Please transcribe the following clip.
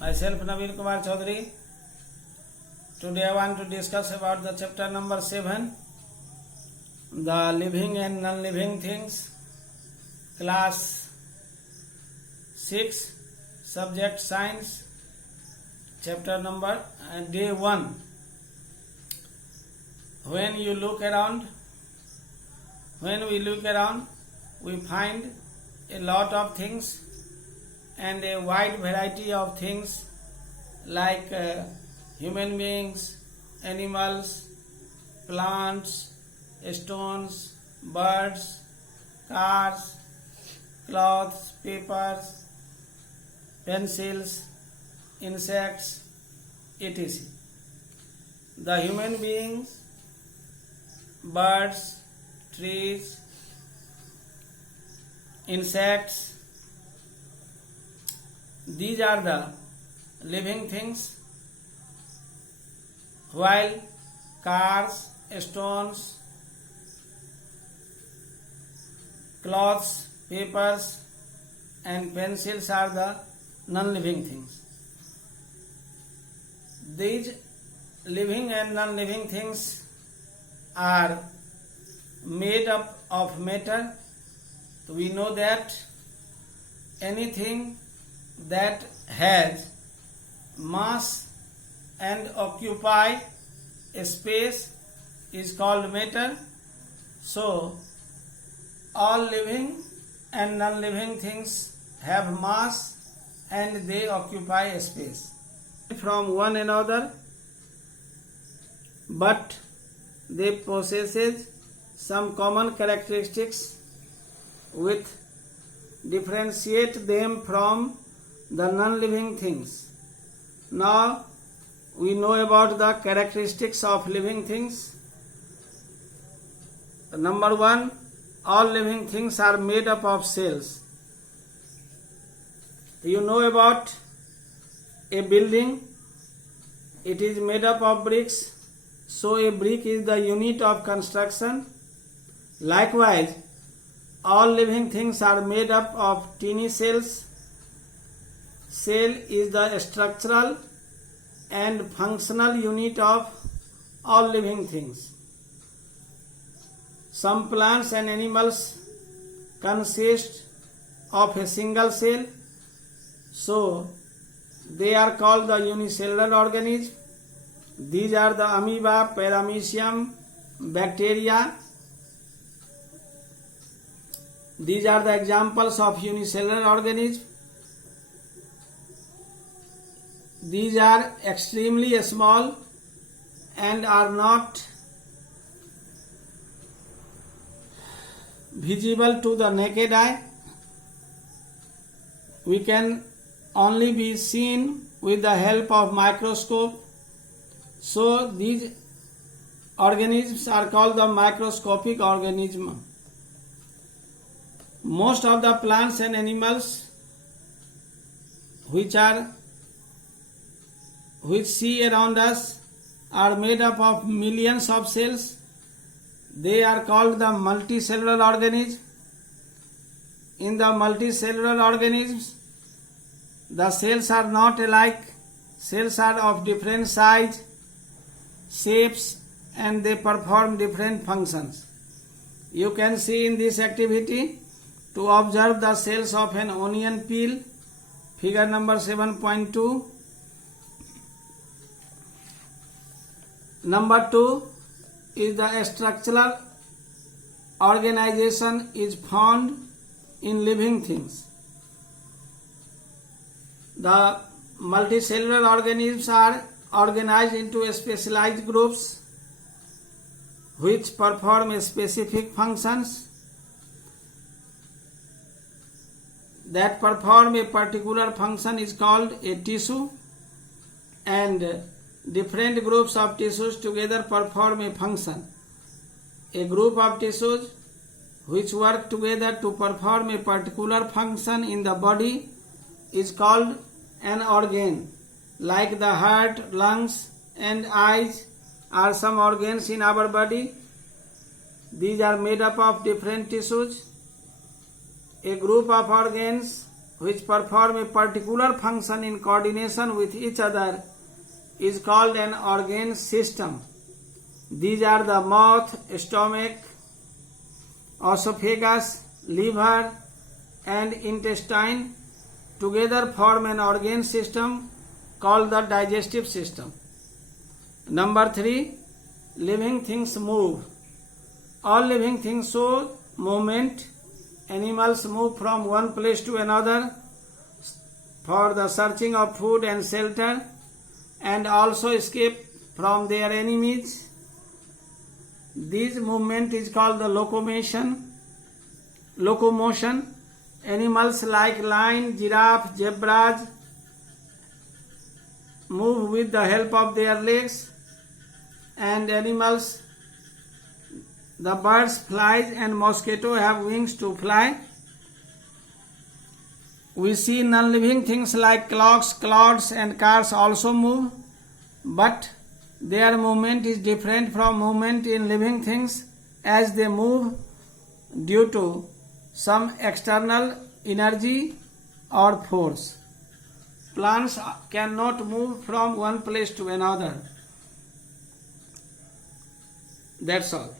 Myself Naveen Kumar Chaudhary. Today I want to discuss about the chapter number 7, the living and non-living things, class 6, subject science, chapter number day 1. When we look around, we find a lot of things and a wide variety of things like human beings, animals, plants, stones, birds, cars, clothes, papers, pencils, insects, etc. The human beings, birds, trees, insects, these are the living things, while cars, stones, cloths, papers and pencils are the non-living things. These living and non-living things are made up of matter. We know that anything that has mass and occupy a space is called matter. So all living and non-living things have mass and they occupy a space from one another, but they possess some common characteristics which differentiate them from the non-living things. Now we know about the characteristics of living things. Number 1, all living things are made up of cells. You know about a building, it is made up of bricks, so a brick is the unit of construction. Likewise, all living things are made up of tiny cells. Cell is the structural and functional unit of all living things. Some plants and animals consist of a single cell, so they are called the unicellular organism. These are the amoeba, paramecium, bacteria. These are the examples of unicellular organisms. These are extremely small and are not visible to the naked eye. We can only be seen with the help of microscope. So these organisms are called the microscopic organism. Most of the plants and animals which see around us are made up of millions of cells. They are called the multicellular organisms. In the multicellular organisms, the cells are not alike. Cells are of different size, shapes, and they perform different functions. You can see in this activity to observe the cells of an onion peel, figure number 7.2. Number 2 is the structural organization is found in living things. The multicellular organisms are organized into specialized groups which perform specific functions that perform a particular function is called a tissue, and different groups of tissues together perform a function. A group of tissues which work together to perform a particular function in the body is called an organ. Like the heart, lungs and eyes are some organs in our body. These are made up of different tissues. A group of organs which perform a particular function in coordination with each other is called an organ system. These are the mouth, stomach, esophagus, liver, and intestine together form an organ system called the digestive system. Number 3, living things move. All living things show movement. Animals move from one place to another for the searching of food and shelter, and also escape from their enemies. This movement is called the locomotion. Animals like lion, giraffe, zebras move with the help of their legs, and animals, the birds, flies, and mosquito have wings to fly. We see non-living things like clocks, clouds, and cars also move, but their movement is different from movement in living things, as they move due to some external energy or force. Plants cannot move from one place to another. That's all.